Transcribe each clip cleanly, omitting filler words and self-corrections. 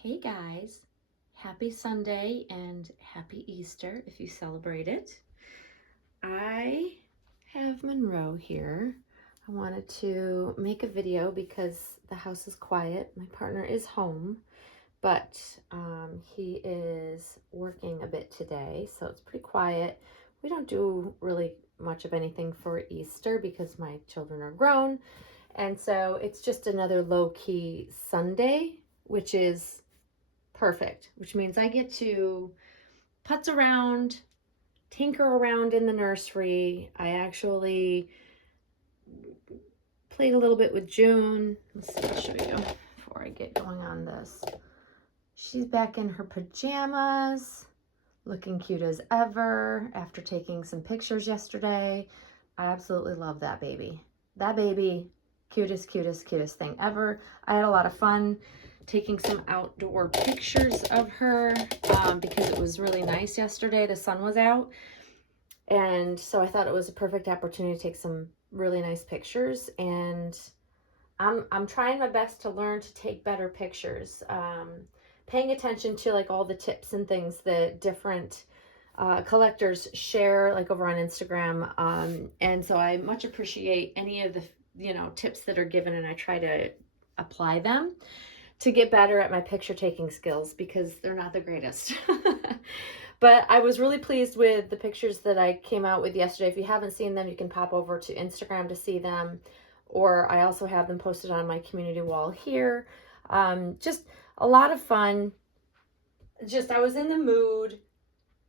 Hey guys, happy Sunday and happy Easter if you celebrate it. I have Monroe here. I wanted to make a video because the house is quiet. My partner is home, but he is working a bit today, so it's pretty quiet. We don't do really much of anything for Easter because my children are grown, and so it's just another low-key Sunday, which is perfect, which means I get to putz around, tinker around in the nursery. I actually played a little bit with June. Let's see, I'll show you before I get going on this. She's back in her pajamas, looking cute as ever after taking some pictures yesterday. I absolutely love that baby. That baby, cutest thing ever. I had a lot of fun taking some outdoor pictures of her because it was really nice yesterday. The sun was out, and so I thought it was a perfect opportunity to take some really nice pictures. And I'm trying my best to learn to take better pictures, paying attention to like all the tips and things that different collectors share like over on Instagram, and so I much appreciate any of the tips that are given, and I try to apply them to get better at my picture taking skills because they're not the greatest. But I was really pleased with the pictures that I came out with yesterday. If you haven't seen them, you can pop over to Instagram to see them, or I also have them posted on my community wall here. Just a lot of fun. Just I was in the mood.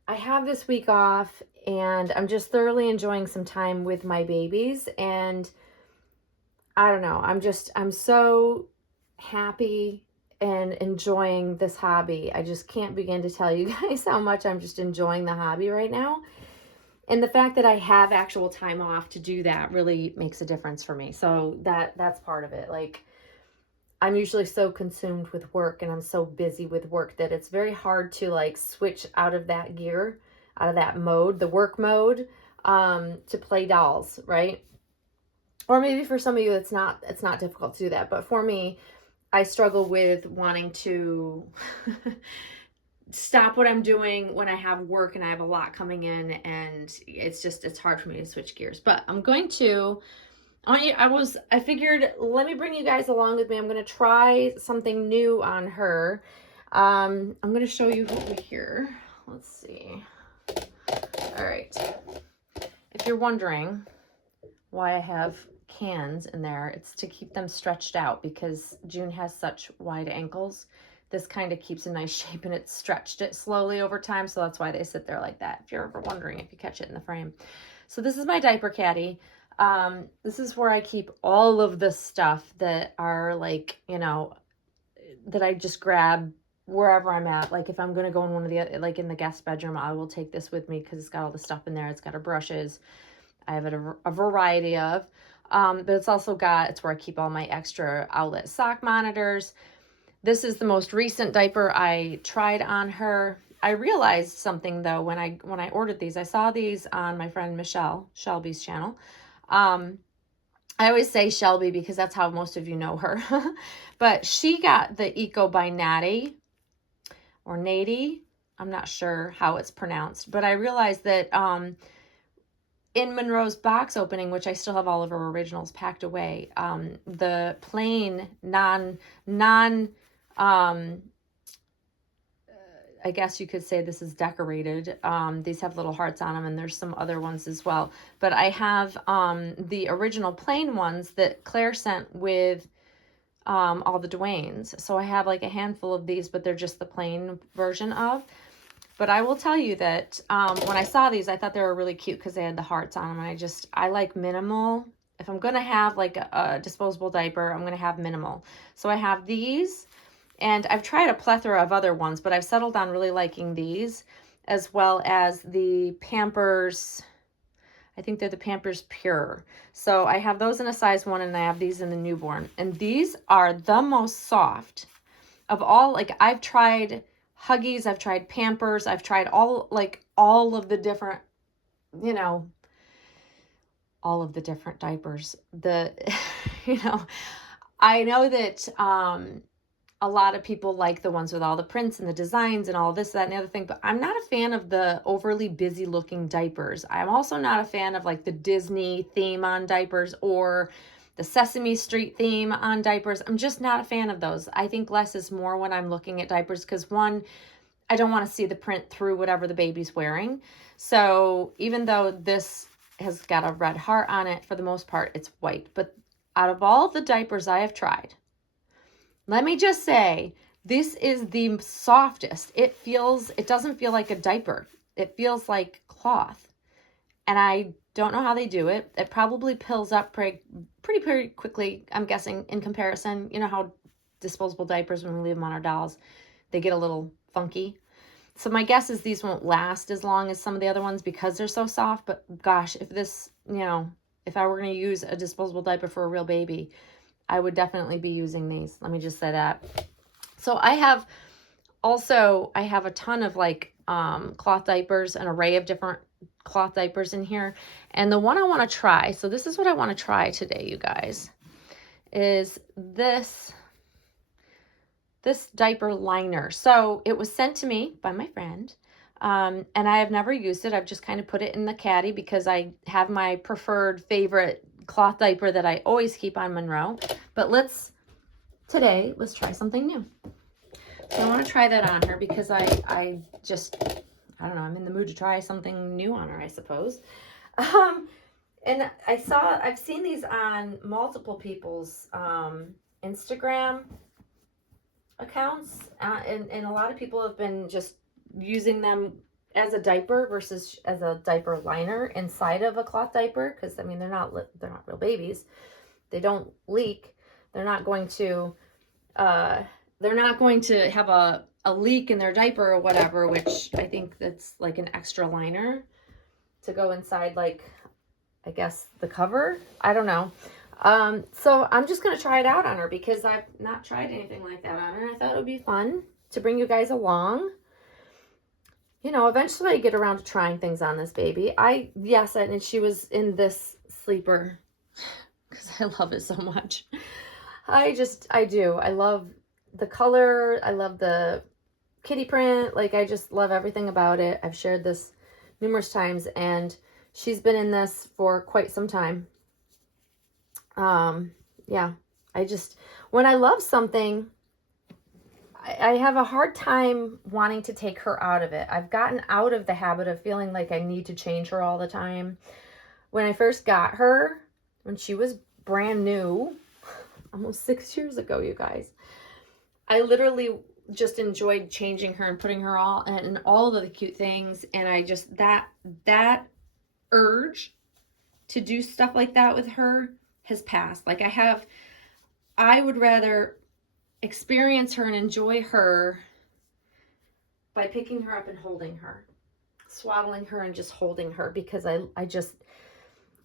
I have this week off and I'm just thoroughly enjoying some time with my babies, and I don't know, I'm so happy and enjoying this hobby. I just can't begin to tell you guys how much I'm just enjoying the hobby right now. And the fact that I have actual time off to do that really makes a difference for me. So that's part of it. Like, I'm usually so consumed with work and I'm so busy with work that it's very hard to like switch out of that gear, out of that mode, the work mode, to play dolls, right? Or maybe for some of you it's not difficult to do that, but for me, I struggle with wanting to stop what I'm doing when I have work and I have a lot coming in, and it's hard for me to switch gears. But I figured, let me bring you guys along with me. I'm going to try something new on her. I'm going to show you over here. Let's see. All right. If you're wondering why I have cans in there, it's to keep them stretched out because June has such wide ankles. This kind of keeps a nice shape and it's stretched it slowly over time. So that's why they sit there like that, if you're ever wondering if you catch it in the frame. So this is my diaper caddy. This is where I keep all of the stuff that are like, that I just grab wherever I'm at. Like if I'm going to go in one of the, like in the guest bedroom, I will take this with me because it's got all the stuff in there. It's got our brushes. I have it a variety of, but it's also it's where I keep all my extra outlet sock monitors. This is the most recent diaper I tried on her. I realized something though when I ordered these. I saw these on my friend Michelle Shelby's channel. I always say Shelby because that's how most of you know her. But she got the Eco by Natty or Nady. I'm not sure how it's pronounced, but I realized that in Monroe's box opening, which I still have all of her originals packed away, the plain I guess you could say this is decorated. These have little hearts on them, and there's some other ones as well. But I have the original plain ones that Claire sent with all the Dwaynes. So I have like a handful of these, but they're just the plain version of. But I will tell you that when I saw these, I thought they were really cute because they had the hearts on them. And I like minimal. If I'm going to have like a disposable diaper, I'm going to have minimal. So I have these, and I've tried a plethora of other ones, but I've settled on really liking these, as well as the Pampers. I think they're the Pampers Pure. So I have those in a size 1, and I have these in the newborn. And these are the most soft of all. Like, I've tried Huggies, I've tried Pampers, I've tried all of the different, all of the different diapers. I know that a lot of people like the ones with all the prints and the designs and all this, that, and the other thing, but I'm not a fan of the overly busy looking diapers. I'm also not a fan of like the Disney theme on diapers or the Sesame Street theme on diapers. I'm just not a fan of those. I think less is more when I'm looking at diapers because, one, I don't want to see the print through whatever the baby's wearing. So even though this has got a red heart on it, for the most part, it's white. But out of all the diapers I have tried, let me just say, this is the softest. It doesn't feel like a diaper. It feels like cloth. And I don't know how they do it. It probably pills up pretty quickly, I'm guessing, in comparison. You know how disposable diapers, when we leave them on our dolls, they get a little funky. So my guess is these won't last as long as some of the other ones because they're so soft. But gosh, if this, if I were going to use a disposable diaper for a real baby, I would definitely be using these. Let me just say that. So I have a ton of like cloth diapers, an array of different cloth diapers in here. And the one I want to try, so this is what I want to try today, you guys, is this diaper liner. So it was sent to me by my friend. And I have never used it. I've just kind of put it in the caddy because I have my preferred favorite cloth diaper that I always keep on Monroe. But let's try something new. So I want to try that on her because I don't know, I'm in the mood to try something new on her, I suppose. And I've seen these on multiple people's Instagram accounts, and a lot of people have been just using them as a diaper versus as a diaper liner inside of a cloth diaper, because I mean they're not real babies. They don't leak. They're not going to have a leak in their diaper or whatever, which I think that's like an extra liner to go inside, like, I guess the cover. I don't know. So I'm just going to try it out on her because I've not tried anything like that on her. I thought it would be fun to bring you guys along. Eventually I get around to trying things on this baby. And she was in this sleeper because I love it so much. I do. I love the color. I love the kitty print. Like, I just love everything about it. I've shared this numerous times, and she's been in this for quite some time. Yeah, when I love something, I have a hard time wanting to take her out of it. I've gotten out of the habit of feeling like I need to change her all the time. When I first got her, when she was brand new, almost 6 years ago, you guys, I literally just enjoyed changing her and putting her all in all of the cute things. And I just, that urge to do stuff like that with her has passed. Like, I would rather experience her and enjoy her by picking her up and holding her, swaddling her and just holding her, because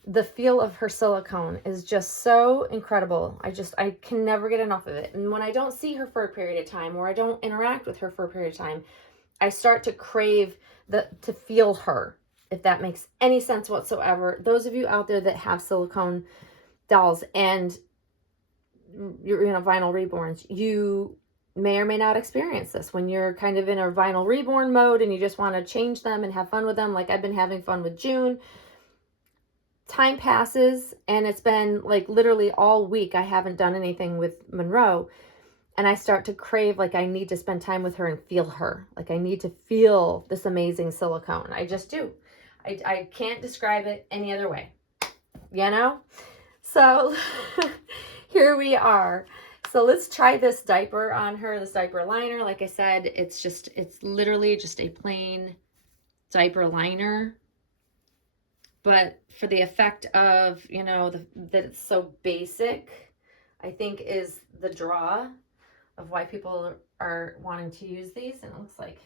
the feel of her silicone is just so incredible. I can never get enough of it. And when I don't see her for a period of time, or I don't interact with her for a period of time, I start to crave to feel her, if that makes any sense whatsoever. Those of you out there that have silicone dolls and you're vinyl reborns, you may or may not experience this when you're kind of in a vinyl reborn mode and you just want to change them and have fun with them. Like, I've been having fun with June. Time passes and it's been like literally all week I haven't done anything with Monroe, and I start to crave, like, I need to spend time with her and feel her. Like, I need to feel this amazing silicone. I just do. I can't describe it any other way, So here we are. So let's try this diaper on her, this diaper liner. Like I said, it's literally just a plain diaper liner. But for the effect of, that it's so basic, I think is the draw of why people are wanting to use these. And it looks like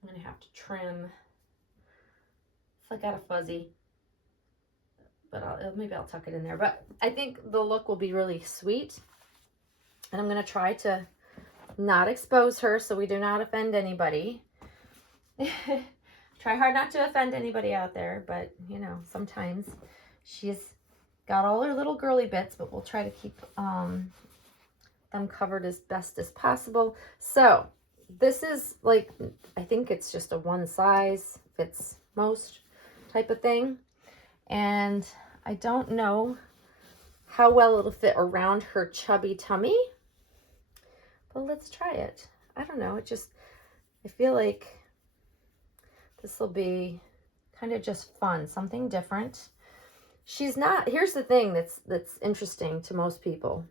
I'm going to have to trim. It's like got a fuzzy, but maybe I'll tuck it in there. But I think the look will be really sweet. And I'm going to try to not expose her so we do not offend anybody. Try hard not to offend anybody out there, but sometimes she's got all her little girly bits, but we'll try to keep them them covered as best as possible. So this is like, I think it's just a one size fits most type of thing. And I don't know how well it'll fit around her chubby tummy, but let's try it. I don't know. I feel like this will be kind of just fun, something different. She's not, here's the thing that's interesting to most people,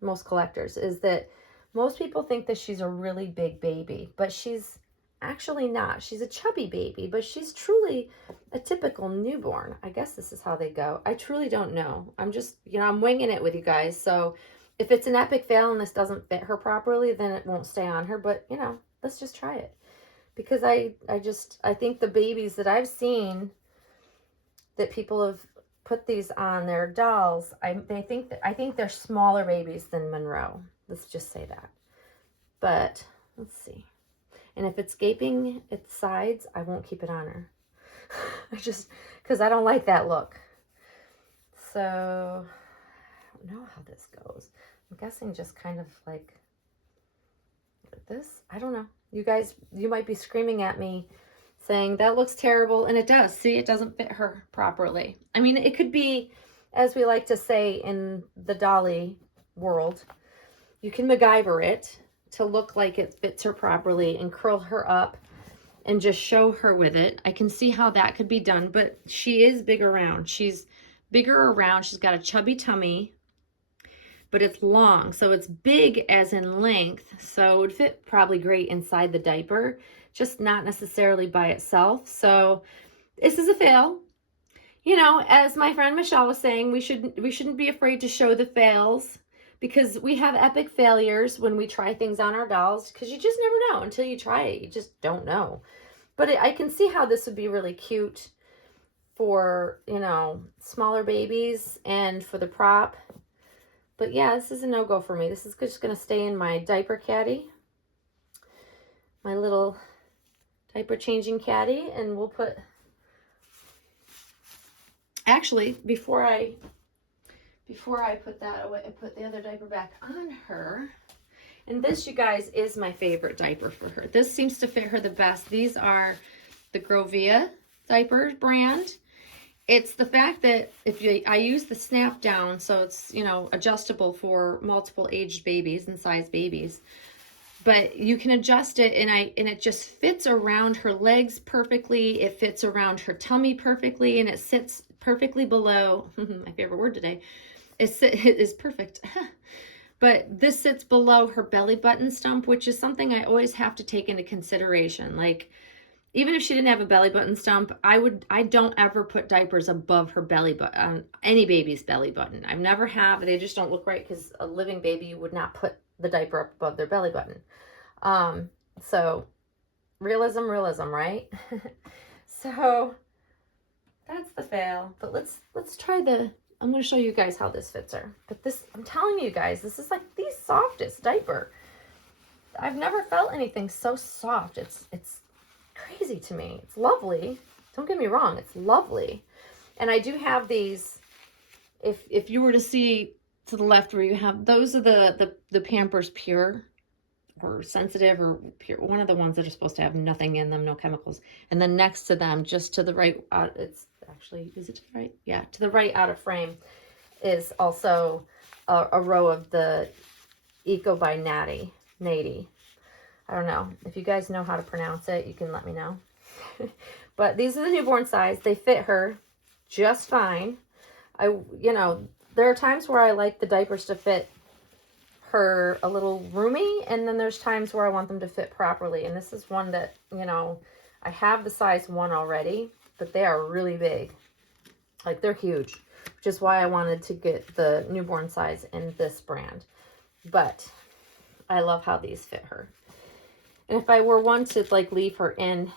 most collectors, is that most people think that she's a really big baby, but she's actually not. She's a chubby baby, but she's truly a typical newborn. I guess this is how they go. I truly don't know. I'm just, I'm winging it with you guys. So if it's an epic fail and this doesn't fit her properly, then it won't stay on her. But, let's just try it. Because I think the babies that I've seen that people have put these on their dolls, I think they're smaller babies than Monroe. Let's just say that. But let's see. And if it's gaping at the sides, I won't keep it on her. Because I don't like that look. So I don't know how this goes. I'm guessing just kind of like this. I don't know. You guys, you might be screaming at me saying that looks terrible, and it does. See, it doesn't fit her properly. I mean, it could be, as we like to say in the dolly world, you can MacGyver it to look like it fits her properly and curl her up and just show her with it. I can see how that could be done, but she is big around. She's bigger around. She's got a chubby tummy, but it's long. So it's big as in length. So it would fit probably great inside the diaper, just not necessarily by itself. So this is a fail. As my friend Michelle was saying, we shouldn't be afraid to show the fails, because we have epic failures when we try things on our dolls, because you just never know until you try it. You just don't know. But I can see how this would be really cute for, smaller babies and for the prop. But yeah, this is a no-go for me. This is just going to stay in my diaper caddy, my little diaper changing caddy, and we'll put, actually, before I put that away, I put the other diaper back on her. And this, you guys, is my favorite diaper for her. This seems to fit her the best. These are the Grovia diaper brand. It's the fact that I use the snap down, so it's, adjustable for multiple aged babies and size babies. But you can adjust it, and it just fits around her legs perfectly. It fits around her tummy perfectly, and it sits perfectly below, my favorite word today, is perfect. But this sits below her belly button stump, which is something I always have to take into consideration. Like, even if she didn't have a belly button stump, I don't ever put diapers above her belly button, any baby's belly button. I've never have. They just don't look right, because a living baby would not put the diaper up above their belly button. So realism, right? So that's the fail. But let's try I'm going to show you guys how this fits her. But this, I'm telling you guys, this is like the softest diaper. I've never felt anything so soft. It's crazy to me. It's lovely. Don't get me wrong. It's lovely. And I do have these, if you were to see to the left where you have, those are the Pampers Pure or Sensitive or Pure, one of the ones that are supposed to have nothing in them, no chemicals. And then next to them, just to the right, it's actually, is it to the right? Yeah, to the right out of frame is also a row of the Eco by Natty. I don't know. If you guys know how to pronounce it, you can let me know. But these are the newborn size. They fit her just fine. There are times where I like the diapers to fit her a little roomy, and then there's times where I want them to fit properly. And this is one that, I have the size 1 already, but they are really big. Like, they're huge, which is why I wanted to get the newborn size in this brand. But I love how these fit her. And if I were one to like leave her in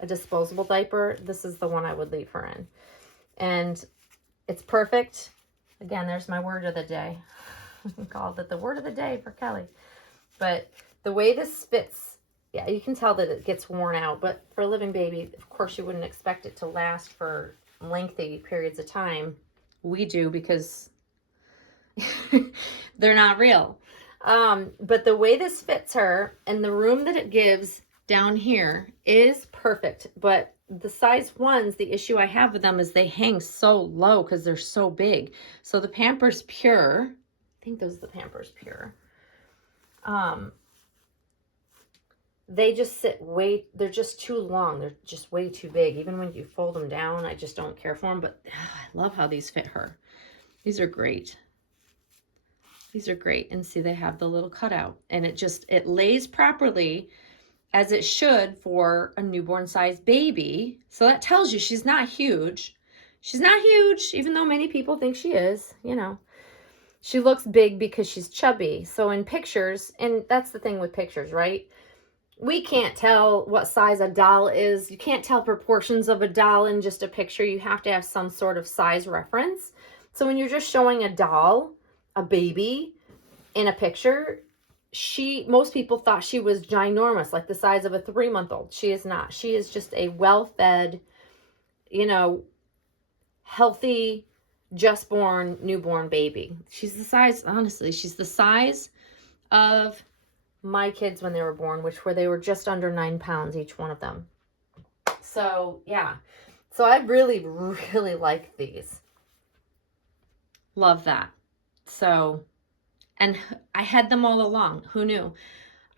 a disposable diaper, this is the one I would leave her in. And it's perfect. Again, there's my word of the day. I called it the word of the day for Kelly. But the way this fits, yeah, you can tell that it gets worn out. But for a living baby, of course, you wouldn't expect it to last for lengthy periods of time. We do, because They're not real. But the way this fits her and the room that it gives down here is perfect. But the size ones, the issue I have with them is they hang so low because they're so big. So the Pampers Pure, I think those are the Pampers Pure. They just sit they're just too long. They're just way too big. Even when you fold them down, I just don't care for them. But I love how these fit her. These are great. These are great. And see, they have the little cutout. And it lays properly as it should for a newborn sized baby. So that tells you she's not huge. She's not huge, even though many people think she is, you know. She looks big because she's chubby. So in pictures, and that's the thing with pictures, right? We can't tell what size a doll is. You can't tell proportions of a doll in just a picture. You have to have some sort of size reference. So when you're just showing a doll, a baby, in a picture, most people thought she was ginormous, like the size of a 3-month-old. She is not. She is just a well-fed, you know, healthy, just born, newborn baby. She's the size, honestly, she's the size of my kids when they were born, they were just under 9 pounds, each one of them. So, yeah. So I really, really like these. Love that. So, and I had them all along. Who knew?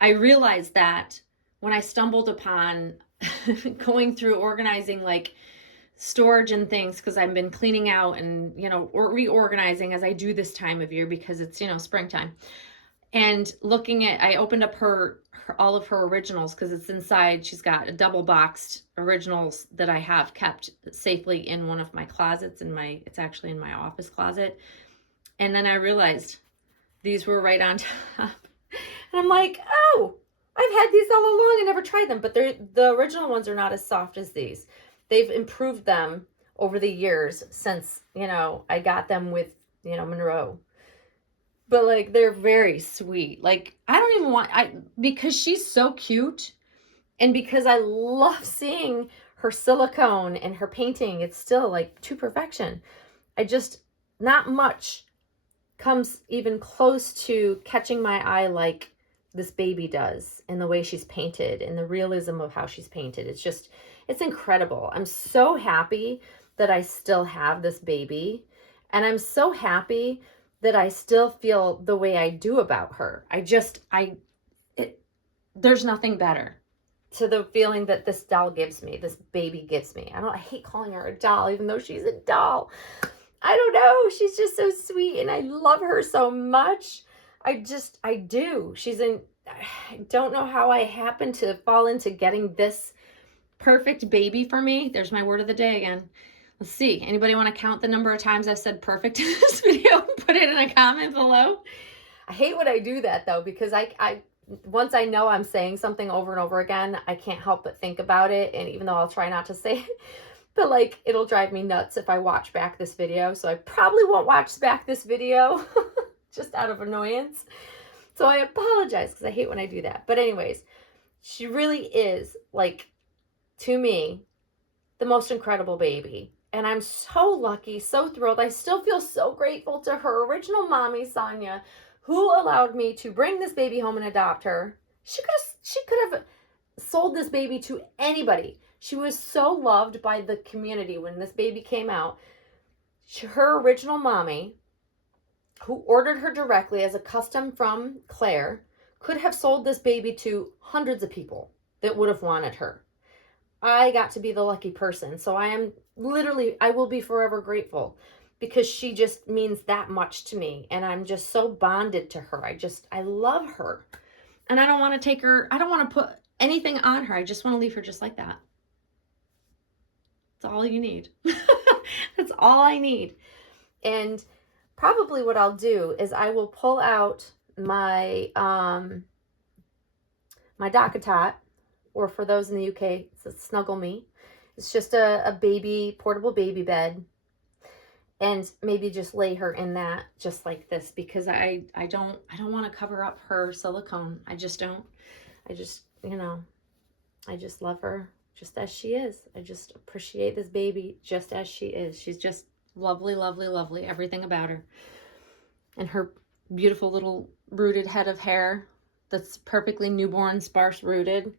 I realized that when I stumbled upon going through organizing like storage and things, because I've been cleaning out and, you know, or reorganizing as I do this time of year because it's, you know, springtime. And looking at, I opened up all of her originals because it's inside. She's got a double boxed originals that I have kept safely in one of my closets it's actually in my office closet. And then I realized these were right on top. And I'm like, oh, I've had these all along and never tried them. But the original ones are not as soft as these. They've improved them over the years since, you know, I got them with, you know, Monroe. But like, they're very sweet. Like, I don't even because she's so cute and because I love seeing her silicone and her painting, it's still like to perfection. Not much comes even close to catching my eye like this baby does, and the way she's painted and the realism of how she's painted. It's incredible. I'm so happy that I still have this baby, and I'm so happy that I still feel the way I do about her. There's nothing better to the feeling that this doll gives me, this baby gives me. I hate calling her a doll, even though she's a doll. I don't know. She's just so sweet and I love her so much. I do. I don't know how I happened to fall into getting this perfect baby for me. There's my word of the day again. Let's see. Anybody want to count the number of times I've said perfect in this video? Put it in a comment below. I hate when I do that though, because once I know I'm saying something over and over again, I can't help but think about it. And even though I'll try not to say it, but like, it'll drive me nuts if I watch back this video. So I probably won't watch back this video just out of annoyance. So I apologize because I hate when I do that. But anyways, she really is, like, to me, the most incredible baby. And I'm so lucky, so thrilled. I still feel so grateful to her original mommy, Sonia, who allowed me to bring this baby home and adopt her. She could have sold this baby to anybody. She was so loved by the community when this baby came out. Her original mommy, who ordered her directly as a custom from Claire, could have sold this baby to hundreds of people that would have wanted her. I got to be the lucky person. So I will be forever grateful because she just means that much to me. And I'm just so bonded to her. I love her. And I don't want to put anything on her. I just want to leave her just like that. That's all you need. That's all I need. And probably what I'll do is I will pull out my my DockATot, or for those in the UK, it's a Snuggle Me. It's just a portable baby bed, and maybe just lay her in that just like this, because I don't want to cover up her silicone. I just don't. I just love her just as she is. I just appreciate this baby just as she is. She's just lovely, lovely, lovely. Everything about her. and her beautiful little rooted head of hair that's perfectly newborn, sparse rooted,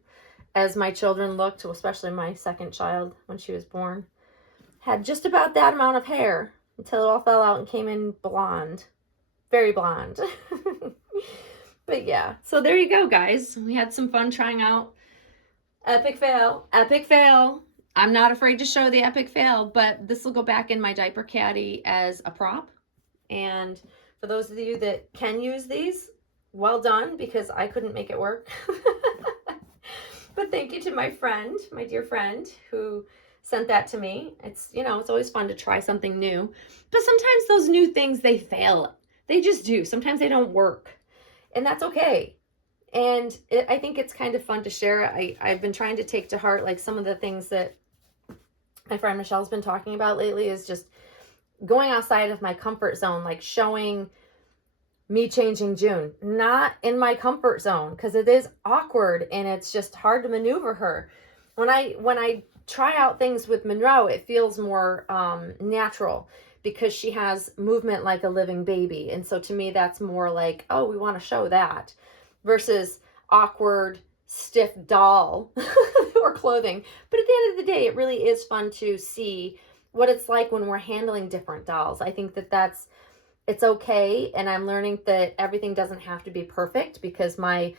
as my children looked, especially my second child when she was born. Had just about that amount of hair until it all fell out and came in blonde. Very blonde. But yeah, so there you go, guys. We had some fun trying out epic fail. Epic fail. I'm not afraid to show the epic fail, but this will go back in my diaper caddy as a prop. And for those of you that can use these, well done, because I couldn't make it work. But thank you to my friend, my dear friend, who sent that to me. It's, you know, it's always fun to try something new. But sometimes those new things, they fail. They just do. Sometimes they don't work. And that's okay. And I think it's kind of fun to share. I've been trying to take to heart, like, some of the things that my friend Michelle's been talking about lately is just going outside of my comfort zone, like showing me changing June, not in my comfort zone, because it is awkward and it's just hard to maneuver her. When I try out things with Monroe, it feels more natural because she has movement like a living baby. And so to me, that's more like, oh, we want to show that, versus awkward, stiff doll or clothing. But at the end of the day, it really is fun to see what it's like when we're handling different dolls. I think that it's okay. And I'm learning that everything doesn't have to be perfect, because my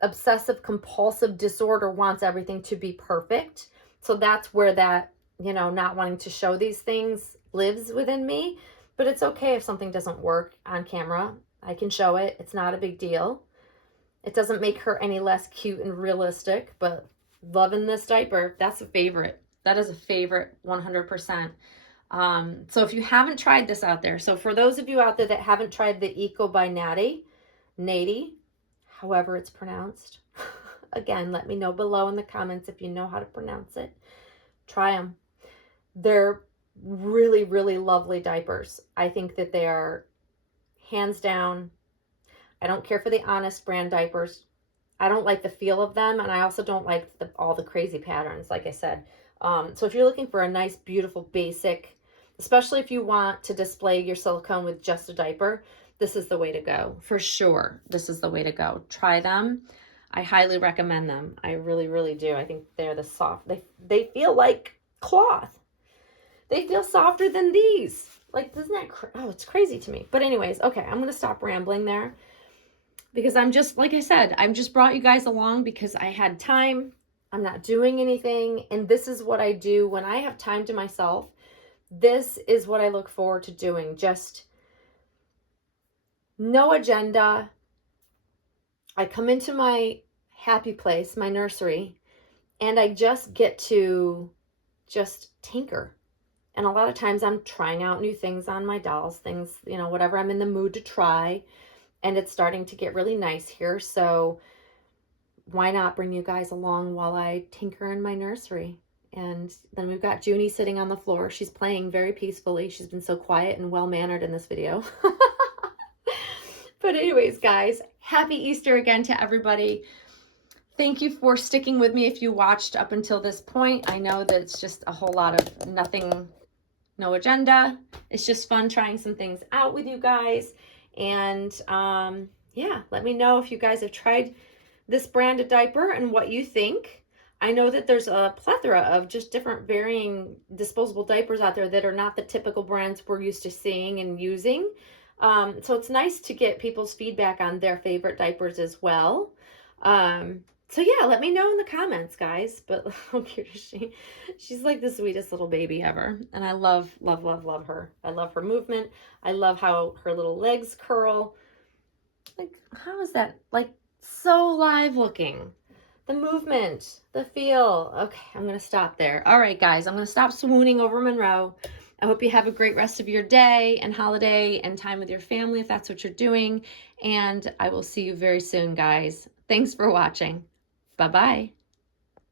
obsessive compulsive disorder wants everything to be perfect. So that's where that, you know, not wanting to show these things lives within me. But it's okay if something doesn't work on camera. I can show it. It's not a big deal. It doesn't make her any less cute and realistic, but loving this diaper, that's a favorite. That is a favorite 100%. So if you haven't tried this out there, so for those of you out there that haven't tried the Eco by Nady, however it's pronounced, again, let me know below in the comments if you know how to pronounce it. Try them. They're really, really lovely diapers. I think that they are hands down. I don't care for the Honest brand diapers. I don't like the feel of them, and I also don't like all the crazy patterns, like I said. So if you're looking for a nice, beautiful, basic, especially if you want to display your silicone with just a diaper, this is the way to go. For sure, this is the way to go. Try them. I highly recommend them. I really, really do. I think they're the soft. They feel like cloth. They feel softer than these. Like, isn't that oh, it's crazy to me. But anyways, okay, I'm going to stop rambling there, because I'm just, like I said, I've just brought you guys along because I had time. I'm not doing anything. And this is what I do when I have time to myself. This is what I look forward to doing. Just no agenda. I come into my happy place, my nursery, and I just get to just tinker. And a lot of times I'm trying out new things on my dolls, things, you know, whatever I'm in the mood to try. And it's starting to get really nice here. So why not bring you guys along while I tinker in my nursery? And then we've got Junie sitting on the floor. She's playing very peacefully. She's been so quiet and well-mannered in this video. But anyways, guys, happy Easter again to everybody. Thank you for sticking with me if you watched up until this point. I know that it's just a whole lot of nothing, no agenda. It's just fun trying some things out with you guys. And yeah, let me know if you guys have tried this brand of diaper and what you think. I know that there's a plethora of just different varying disposable diapers out there that are not the typical brands we're used to seeing and using. So it's nice to get people's feedback on their favorite diapers as well. So yeah, let me know in the comments, guys. But how cute is she? She's like the sweetest little baby ever. And I love, love, love, love her. I love her movement. I love how her little legs curl. Like, how is that? Like, so live looking. The movement, the feel. Okay, I'm going to stop there. All right, guys, I'm going to stop swooning over Monroe. I hope you have a great rest of your day and holiday and time with your family if that's what you're doing. And I will see you very soon, guys. Thanks for watching. Bye-bye.